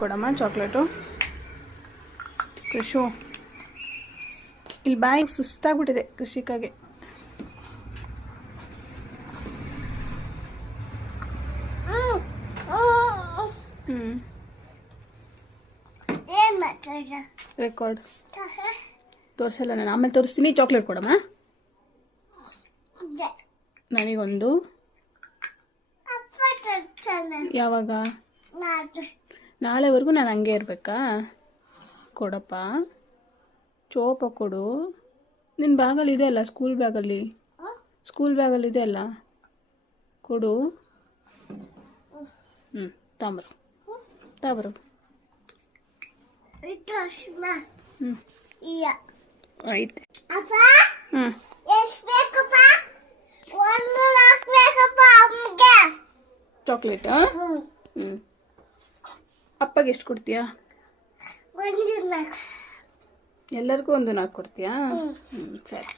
ಕೊಡಮ್ಮ ಚಾಕ್ಲೇಟು. ಕೃಷು ಇಲ್ಲಿ ಬಾಯಿ ಸುಸ್ತಾಗ್ಬಿಟ್ಟಿದೆ ಕೃಷಿಕಾಗೆ. ರೆಕಾರ್ಡ್ ತೋರಿಸಲ್ಲ, ನಾನು ಆಮೇಲೆ ತೋರಿಸ್ತೀನಿ. ಚಾಕ್ಲೇಟ್ ಕೊಡಮ್ಮ. ನನಗೊಂದು. ಯಾವಾಗ? ನಾಳೆವರೆಗೂ ನಾನು ಹಂಗೆ ಇರಬೇಕಾ? ಕೊಡಪ್ಪ, ಚೋಪ ಕೊಡು. ನಿನ್ನ ಬ್ಯಾಗಲ್ಲಿ ಇದೆ ಅಲ್ಲ, ಸ್ಕೂಲ್ ಬ್ಯಾಗಲ್ಲಿ ಇದೆ ಅಲ್ಲ, ಕೊಡು. ತಾಂಬರು. ಆಯ್ತು. ಚಾಕ್ಲೇಟ್. ಅಪ್ಪಗೆ ಎಷ್ಟು ಕೊಡ್ತೀಯಾ? ಎಲ್ಲರಿಗೂ ಒಂದು 4 ಕೊಡ್ತೀಯಾ? ಸರಿ.